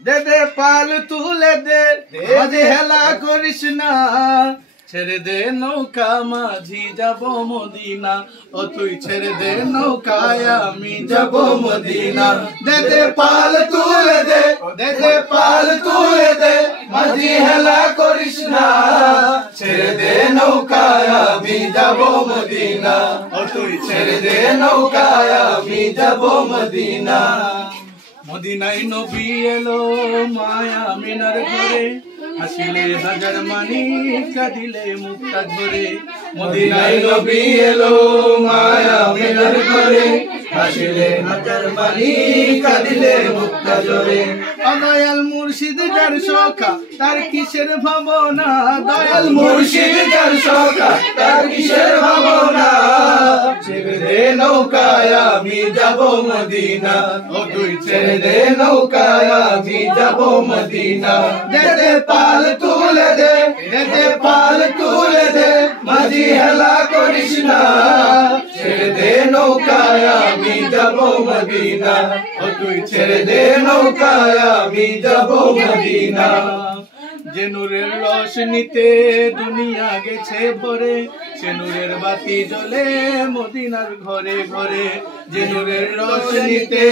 দে দে পাল তুলে দে, মাঝে হেলা করিস না, ছেড়ে দে নৌকা মাঝি যাব মদিনা, ও তুই ছেড়ে দে নৌকায় আমি যাব মদিনা। দে দে পাল তুলে দে, দে দে পাল তুলে দে, মাঝি হেলা করিস না, ছেড়ে দে নৌকায় আমি যাব মদিনা, ও তুই ছেড়ে দে নৌকায় আমি যাব মদিনা। মদিনায় নবী এলো মায়া মিনার ঘরে, হাসিলে হাজার মানি কাঁদিলে মুক্তা ঝরে। মদিনায় নবী এলো মায়া মিনার ঘরে, হাসিলে হাজার মানি কাঁদিলে মুক্তা ঝরে। দয়াল মুর্শিদ যার সখা তার কিসের ভাবনা, দয়াল মুর্শিদ যার সখা তার কিসের ভাবনা, ছেড়ে দে নৌকায় আমি যাব মদিনা, ও তুই ছেড়ে দে নৌকায় আমি যাব মদিনা। দে দে পাল তুলে দে, দে দে পাল তুলে দে, মাঝি হেলা করিস না, ছেড়ে দে নৌকায় আমি যাব মদিনা, ও তুই ছেড়ে দে নৌকায় আমি যাব মদিনা। যে নূরের রোশনীতে দুনিয়া গেছে ভরে, সে নূরের বাতি জ্বলে মদিনার ঘরে ঘরে। যে নূরের রোশনীতে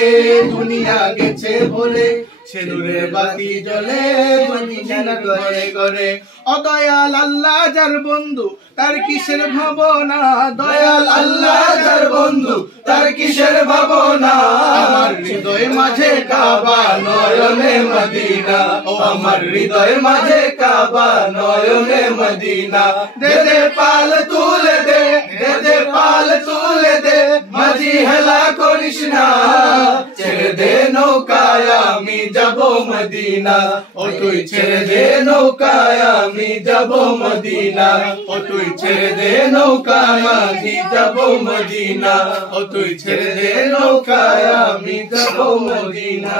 দুনিয়া গেছে ভরে, সে নূরের বাতি জ্বলে মদিনার ঘরে ঘরে। ও দয়াল আল্লাহ যার বন্ধু তার কিসের ভাবনা, দয়াল আল্লাহ যার বন্ধু তার কিসের ভাবনা। আমার হৃদয় মাঝে কাবা নয়নে মদিনা, ও আমার হৃদয় মাঝে কাবা নয়নে মদিনা। দে দে পাল তুলে দে, দে দে পাল তুলে দে, মাঝি হেলা করিস না, ছেড়ে দে নৌকায় আমি যাব মদিনা, ও তুই ছেড়ে দে নৌকায় আমি যাব মদিনা, ও তুই ছেড়ে দে নৌকায় আমি যাব মদিনা, ও তুই ছেড়ে দে নৌকায় আমি যাব মদিনা।